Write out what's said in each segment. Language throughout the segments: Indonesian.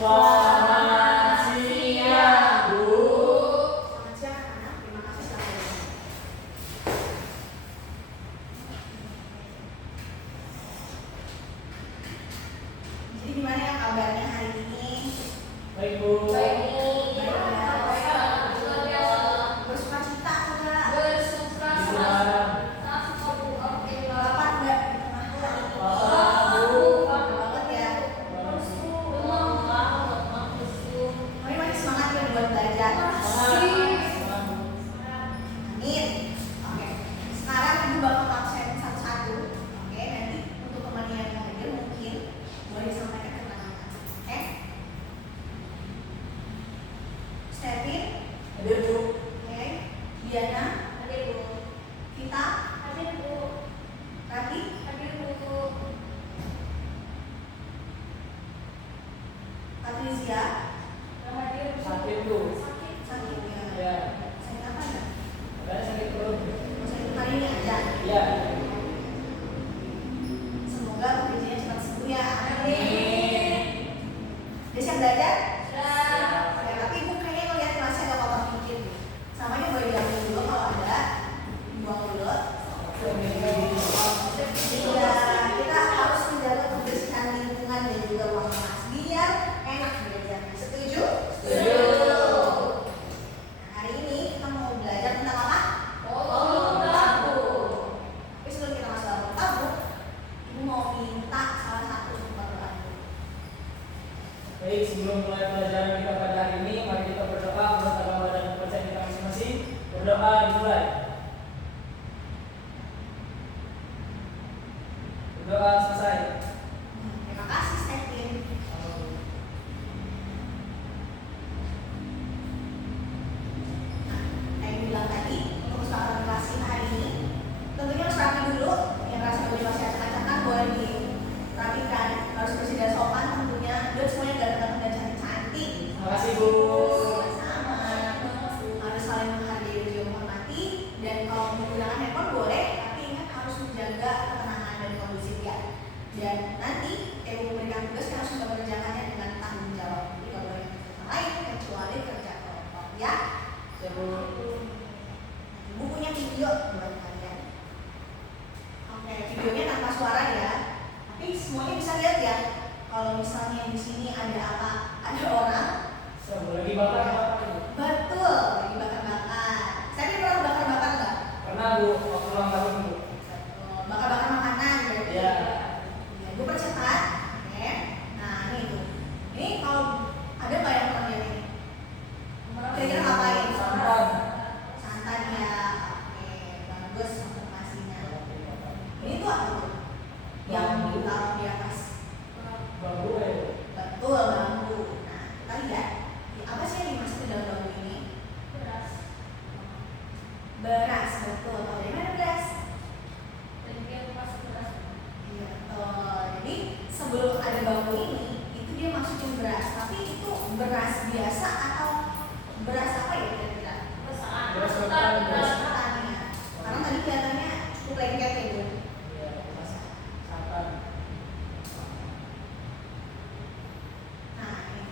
Selamat siang, Bu. Selamat siang anak-anak, terima kasih sudah hadir. Jadi gimana ya kabarnya hari ini? Baik, Bu. Baik ya. Bersuka cita enggak? Lapar enggak di tengah hari ini? Lapar banget ya. Tapi masih semangat ya buat belajar. Amin. Oke. Sekarang Ibu bakal absen satu-satu. Oke, nanti untuk teman yang hadir mungkin boleh disampaikan keterangan. Oke? Stepin, Hadir, Bu. oke. Diana, Vita, Rati, Patricia, Sakit, Bu. sakit ya. Ya. Sakit apa ya? Katanya sakit perut. Sakit hari ini aja. Ya. Semoga pekerjaannya cepat sembuh ya. Amin. Udah siap belajar? Ya, tapi Ibu kayaknya ngeliat kelasnya agak kotor dikit nih. Samanya boleh diambil dulu kalau ada, dibuang dulu. Ya, kita harus menjaga kebersihan lingkungan dan juga ruang kelas biar enak belajarnya. Setuju? Nah, hari ini kita mau belajar tentang apa? Tapi sebelum kita masuk dalam tabu, Ibu mau minta salah satu untuk berdoa dulu. Baik, sebelum mulai pelajaran kita pada hari ini, mari kita berdoa menurut agama dan kepercayaan kita masing-masing. Berdoa dimulai. Berdoa selesai. Terima kasih, Stepin. Nah, kayak yang bilang tadi, untuk soal kelas kita hari ini, tentunya harus rapi dulu. Yang rasa baju masih acak-acakan boleh dirapikan, harus bersih dan sopan tentunya. Dan semuanya ganteng dan cantik-cantik. Terima kasih, Bu. Sama. Harus saling menghargai dan juga menghormati. Dan kalau menggunakan handphone boleh, tapi ingat harus menjaga ketenangan dan kondusif ya. Dan nanti Ibu memberikan tugas yang harus mengerjakannya dengan tanggung jawab. Jadi kalau boleh kerja lain kecuali kerja kelompok ya. Ya, Bu. Ibu punya video buat kalian. Oke, videonya tanpa suara ya. Tapi semuanya bisa lihat ya. Kalau misalnya di sini ada apa? Ada orang. Lagi bakar. Betul, lagi bakar-bakar. Saya pernah bakar-bakar nggak? Pernah, Bu. Waktu ulang tahun, Bu. Betul, bakar-bakar makanan berarti. Ya. Ya, Ibu percepat. Oke. Nah, ini tuh. Ini kalau ada nggak yang pernah lihat ini? Kira-kira ngapain? Santan. Santan ya. Oke, bagus informasinya. Ini tuh apa tuh? Yang ditaruh di atas. Bambu, ya, Bu. Betul, bambu. Nah, kita lihat apa sih yang dimasak di dalam bambu ini? Beras, betul. Kalau dari mana beras? Iya, betul. Jadi sebelum ada bambu ini, itu dia masukin beras. Tapi itu beras biasa atau beras apa ya kira-kira? Beras ketan, Beras ketan ya. Karena tadi kelihatannya cukup lengket ya, Bu. Ya, santan. Nah, ini.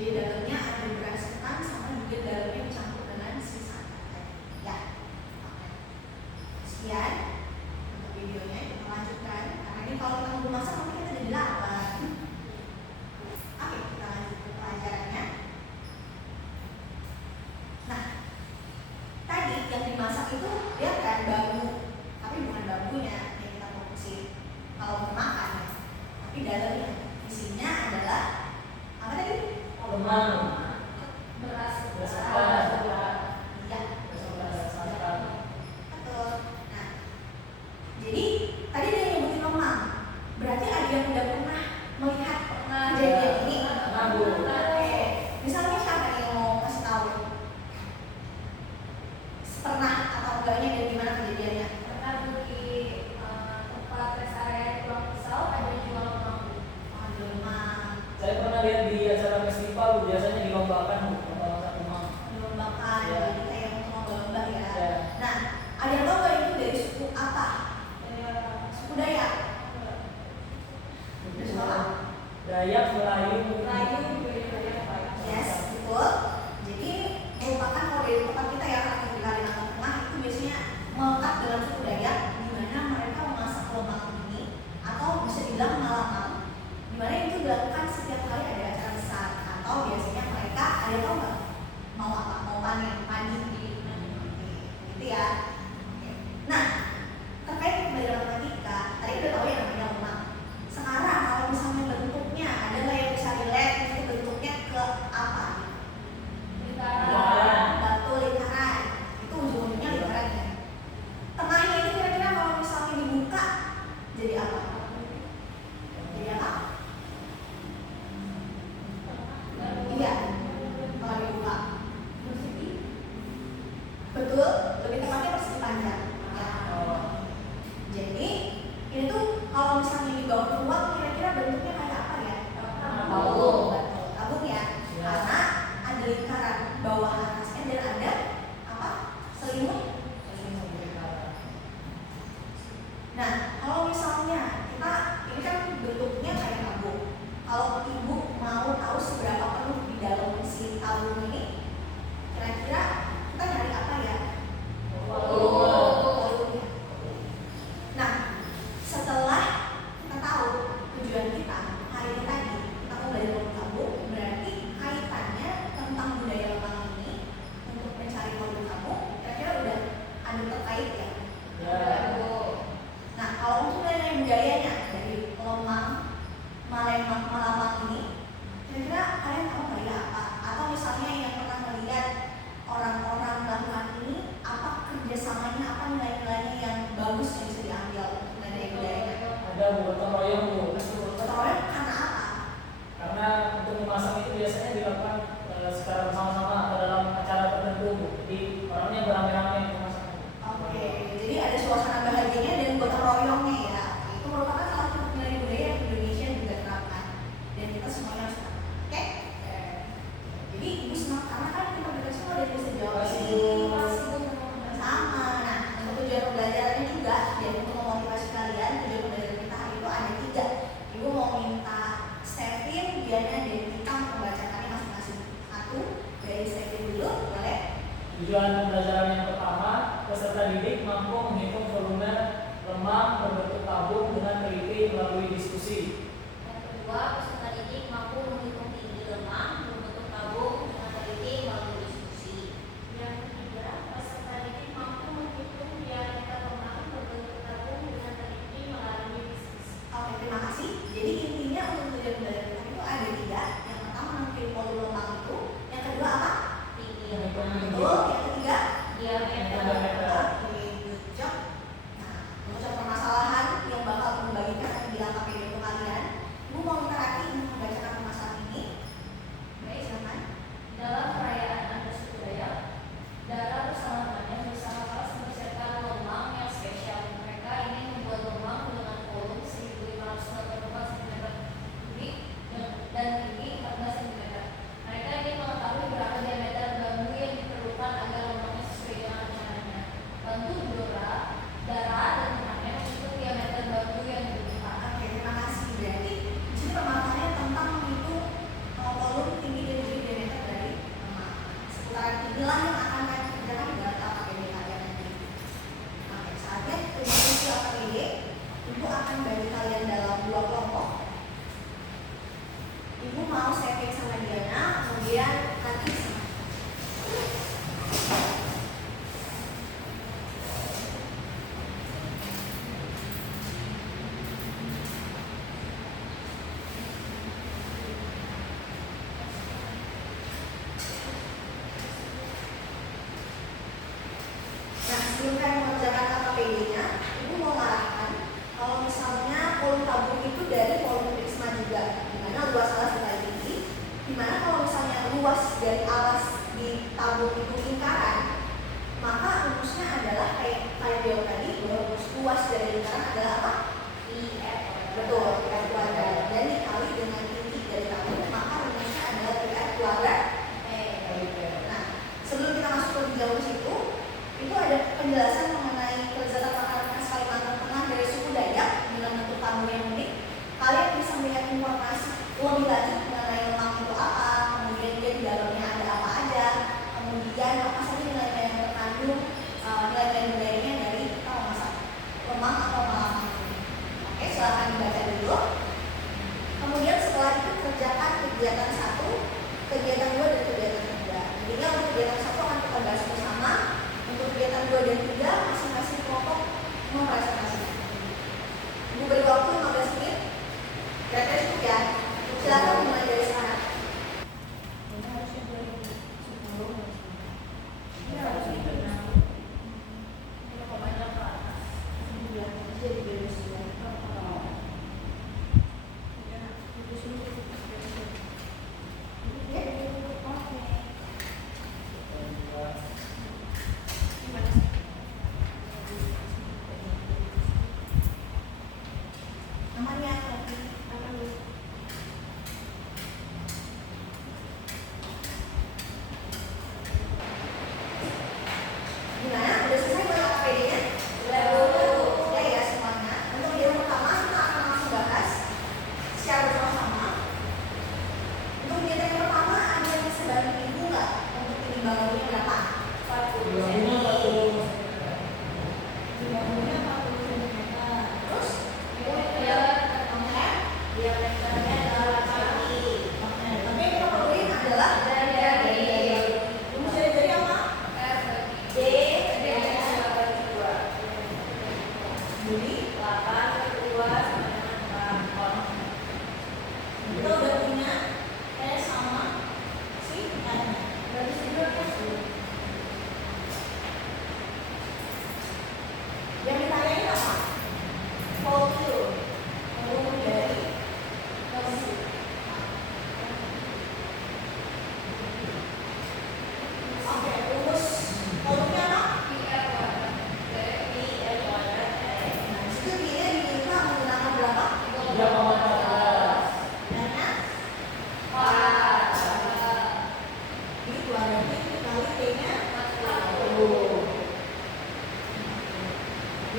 Jadi dalamnya ada beras ketan sama juga dalamnya dicampur dengan si santan tadi. Ya. Oke. Sekian untuk videonya, kita lanjutkan. Karena ini kalau kita mau masak nanti kita jadi lapar. Oke, kita lanjut ke pelajarannya. Nah, tadi yang dimasak itu dia kan bambu, tapi bukan bambunya yang kita fokusin kalau mau makan ya. Tapi dalamnya isinya adalah apa tadi? Lemang. Beras Beras ketan. ketan. Iya. Santan. Betul. Nah, jadi tadi dia nyebutin lemang. Berarti ada yang udah pernah melihat kejadian ini? Pernah, Bu. Oke. Misalnya siapa nih yang mau kasih tahu? Pernah atau enggaknya dan gimana kejadiannya? Ada lemang. Saya pernah lihat di acara festival, biasanya di Betul, lebih tepatnya persegi panjang. Ya. Oh, Jadi ini tuh kalau misalnya dibangun ruang kira-kira bentuknya kayak apa ya? Tabung. Betul, tabung ya. Ya. Karena ada lingkaran bawah atasnya dan ada apa? Selimut. Nah, kalau misalnya kita ini kan bentuknya kayak tabung. Kalau ibu mau tahu seberapa penuh di dalam si tabung ini, kira-kira kita nyari apa ya? Volumenya. Nah, setelah kita tahu tujuan kita hari ini tadi, kita mau belajar volume tabung, berarti kaitannya tentang budaya lemang ini untuk mencari volume tabung, kira-kira udah ada terkait ya? Ya. Nah, kalau untuk nilai budayanya dari Lemang, Malembang, Malamang ini, kira-kira kalian tahu nggak ya apa? Atau misalnya yang pernah melihat orang-orang melakukan ini, apa kerjasamanya, apa nilai-nilainya yang bagus yang bisa diambil untuk nilai budayanya? Ada gotong royong Bu. Betul. Gotong royong karena apa? Karena untuk memasang itu biasanya dilakukan secara bersama-sama atau dalam acara tertentu Bu. Jadi orangnya beramai-ramai untuk memasang. Oke, jadi ada suasana bahagianya dan gotong royongnya ya. Itu merupakan salah satu nilai budaya yang Indonesia juga terapkan dan kita semuanya harus terapkan. Oke? Jadi ibu senang karena kan kita belajar semua dan bisa jawab Makasih, ini. Bu. Sama. Nah, untuk tujuan pembelajarannya juga dan untuk memotivasi kalian, tujuan pembelajaran kita hari itu ada 3. Ibu mau minta Stevin, Diana, dan kita membacakannya masing-masing. 1 dari Stevin dulu, boleh? Tujuan pembelajaran yang pertama, peserta didik mampu menghitung volume lemang berbentuk tabung dengan teliti melalui diskusi. Yang kedua, peserta didik mampu menghitung tinggi lemang berbentuk tabung dengan teliti melalui diskusi. Yang ketiga, peserta didik mampu menghitung diameter lemang berbentuk tabung dengan teliti melalui diskusi. Oke, terima kasih. Jadi intinya untuk tujuan pembelajaran kita itu ada 3. Yang pertama menentukan volume lemang itu. Yang kedua apa? Tinggi Menghitung lemang, tinggi. Betul. Yang ketiga? diameter Diameter. Oke, good job. Nah, untuk permasalahan yang bakal membagikan nanti di LKPD untuk kalian, Ibu mau minta Rati untuk membacakan permasalahan ini. Baik, silakan. dalam perayaan adat suku Dayak, Dara bersama temannya bersama kelas mempersiapkan lemang yang spesial. Mereka ingin membuat lemang dengan volume 1.584 cm3 dan tinggi 14 cm. Mereka ingin mengetahui berapa diameter bambu yang diperlukan agar lemangnya sesuai dengan rencananya. Bantu Dara dan temannya menghitung diameter bambu yang dibutuhkan. Oke, terima kasih. Berarti di sini permasalahannya tentang menghitung volume tinggi dan juga diameter dari lemang. Seputaran inilah yang akan kalian kerjakan di dalam LKPD kalian nanti. Oke, saatnya untuk mengisi LKPD, Ibu akan bagi kalian dalam 2 kelompok. Ibu mau saving sama Diana, kemudian nanti sama. Nah, sebelum kalian mengerjakan KKPD-nya, Ibu mau ngarahkan kalau misalnya volume tabung itu dari volume prisma juga, di mana luas alas dikali tinggi, di mana kalau misalnya luas dari alas di tabung itu lingkaran, maka rumusnya adalah kayak jauh tadi, bahwa luas dari lingkaran adalah apa? IF. Betul, IF kuadrat. Dan dikali dengan tinggi dari tabung, maka rumusnya adalah IF kuadrat. Nah, sebelum kita masuk lebih jauh ke situ, itu ada penjelasan mengenai kelezatan makanan khas Kalimantan Tengah dari suku Dayak dengan bentuk tabung yang unik. Kalian bisa melihat informasi lebih lanjut mengenai lemang itu apa, kemudian dia di dalamnya ada apa aja, kemudian apa saja nilai-nilai yang terkandung, nilai-nilai budayanya dari kita memasak lemang atau malamang ini. Oke, silahkan dibaca dulu. Kemudian setelah itu kerjakan kegiatan 1, kegiatan 2, dan kegiatan 3. Intinya untuk kegiatan 1 akan kita bahas bersama. Untuk kegiatan 2 dan 3 masing-masing kelompok mempresentasikan. Ibu beri waktu 15 menit. Kira-kira cukup ya. Silakan mulai dari sekarang. Ini harusnya 2010. Ini harus itu. Ini kok banyak ke atas. Jadi beda semua.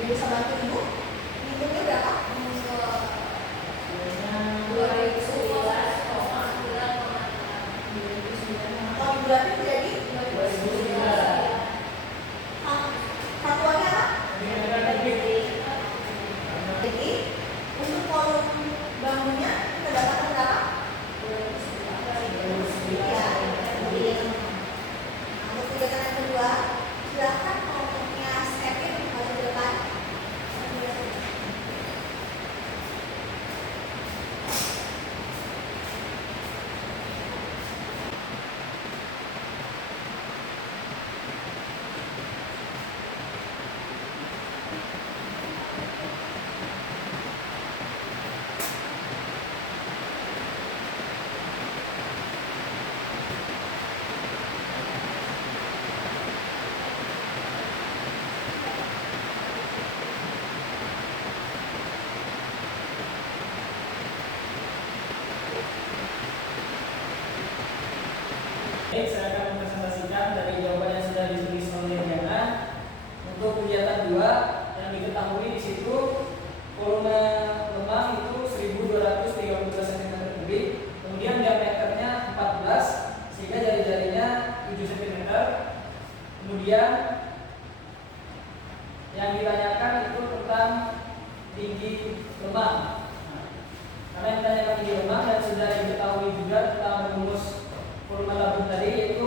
Jadi bisa bantu ibu? Hitungnya berapa? Kalau bulannya jadi satuannya apa? Jadi untuk kolom bangunnya kita dapatkan berapa? Ya, untuk kegiatan yang kedua, silakan kelompoknya Stephen maju ke depan. Baik, saya akan mempresentasikan dari jawaban yang sudah ditulis oleh Diana. Untuk kegiatan 2 yang diketahui di situ volume lemah itu 1232 cm3, kemudian diameternya 14 sehingga jari-jarinya 7 cm. Kemudian yang ditanyakan itu tentang tinggi lemah. Karena yang ditanyakan tinggi lemah dan sudah diketahui juga tentang rumus volume labung tadi yaitu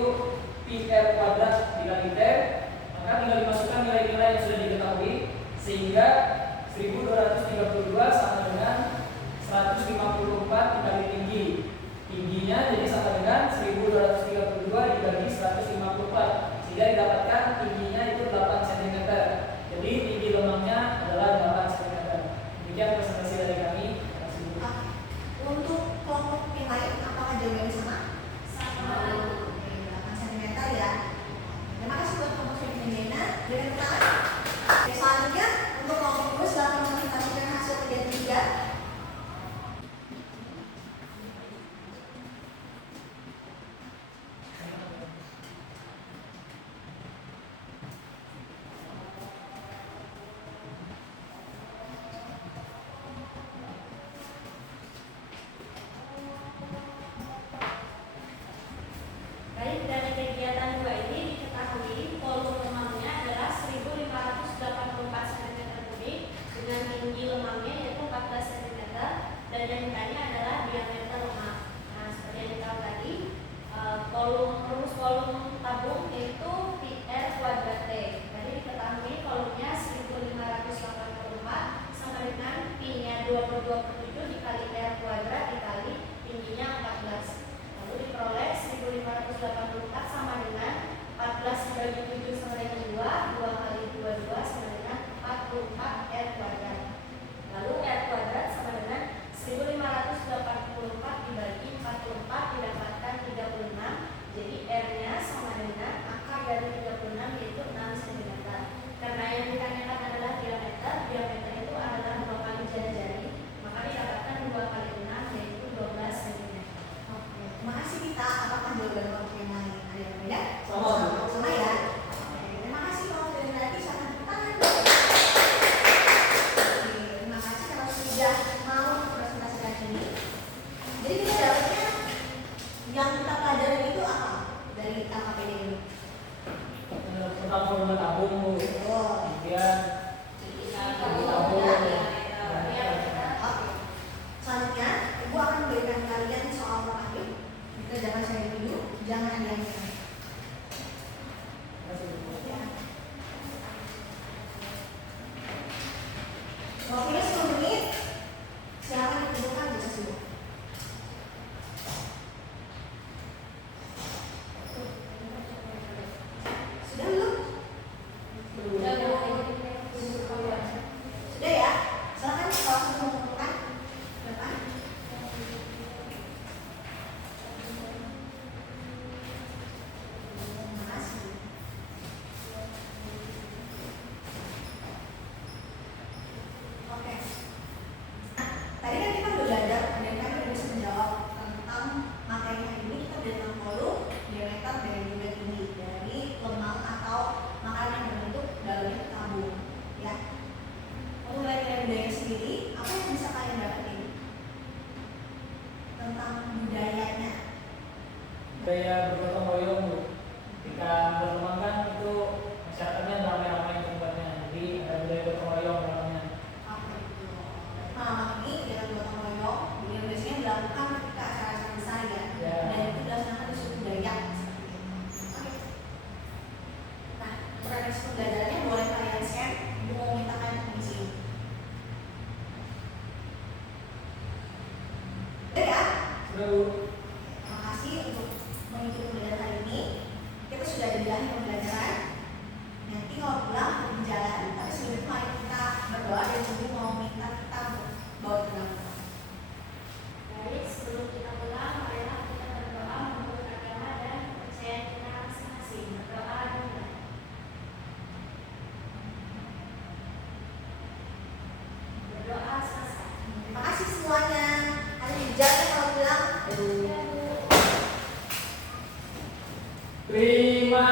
PR kuadrat dikali T, maka tinggal dimasukkan nilai-nilai yang sudah diketahui sehingga 1232 sama dengan 154 dikali tinggi. Tingginya jadi sama dengan 1232 dibagi 154 sehingga didapatkan tingginya itu 8 cm. Jadi tinggi lemahnya adalah 8 cm. Demikian presentasi dari kami. Terima kasih. Untuk kelompok yang lain, apakah jawabannya sama? Oke, 8 cm ya. Terima kasih buat kelompok Stephen dan Diana. Berikan tepuk tangan. Oke, selanjutnya untuk kelompok 2 silakan mempresentasikan hasil kegiatan 3. Baik, dari kegiatan 2 ini diketahui volume lemahnya adalah 1584 cm3 dengan tinggi lemahnya yaitu 14 cm dan yang ditanya adalah diameter lemah. Nah, seperti yang kita tahu tadi, rumus volume tabung yaitu PR kuadrat T. Tadi diketahui volumenya 1584 sama dengan P-nya 22/7 dikali R kuadrat dikali tingginya 14. Lalu diperoleh 1584 sama dengan 14 dibagi 7 sama dengan 2, 2 kali 22 sama dengan 44 R kuadrat. Lalu R kuadrat sama dengan 1584 dibagi 44 didapatkan 36. Jadi R-nya sama dengan akar dari 36 yaitu 6 cm. Karena yang ditanyakan adalah diameter, diameter itu adalah 2 kali jari-jari, maka didapatkan 2 kali 6 yaitu 12 cm. Oke, terima kasih Kita. Apakah jawaban kelompok yang lain ada yang berbeda? Sama. Sama ya. Oke, terima kasih kelompok dari tadi. Silakan tepuk tangan. Oke, terima kasih kalau sudah mau mempresentasikan ini. Jadi kita dapatnya yang kita pelajari itu apa dari LKPD ini? Tentang volume tabung, Bu. Oh, Kemudian tabung. Oke. Selanjutnya, Ibu akan memberikan kalian soal terakhir. Kerjakan saya dulu, jangan ada yang lain. Ya. Waktunya 10 menit. Silakan dikumpulkan jika sudah. Sudah belum? budaya bergotong royong Bu. Ketika berkembang kan itu masyarakatnya ramai-ramai tempatnya, jadi ada budaya gotong royong dalamnya. Oke, betul. Nah, ini dengan gotong royong yang biasanya dilakukan ketika acara-acara besar ya. Ya. Dan itu dilaksanakan di suku Dayak seperti itu. Oke. Nah, proses pembelajarannya boleh kalian share. Ibu mau minta kalian mengisi. Udah ya? Sudah Bu. Terima kasih untuk mengikuti pembelajaran hari ini. Kita sudah ada di akhir pembelajaran. Nanti kalau pulang di jalan, tapi sebelum itu mari kita berdoa dan ibu mau minta kita untuk bawa ke dalam rumah. Baik, sebelum kita pulang, marilah kita berdoa menurut agama dan kepercayaan kita masing-masing. Berdoa dimulai. Berdoa selesai. Terima kasih semuanya. Hari jalan kalau pulang. Ya, Bu. Terima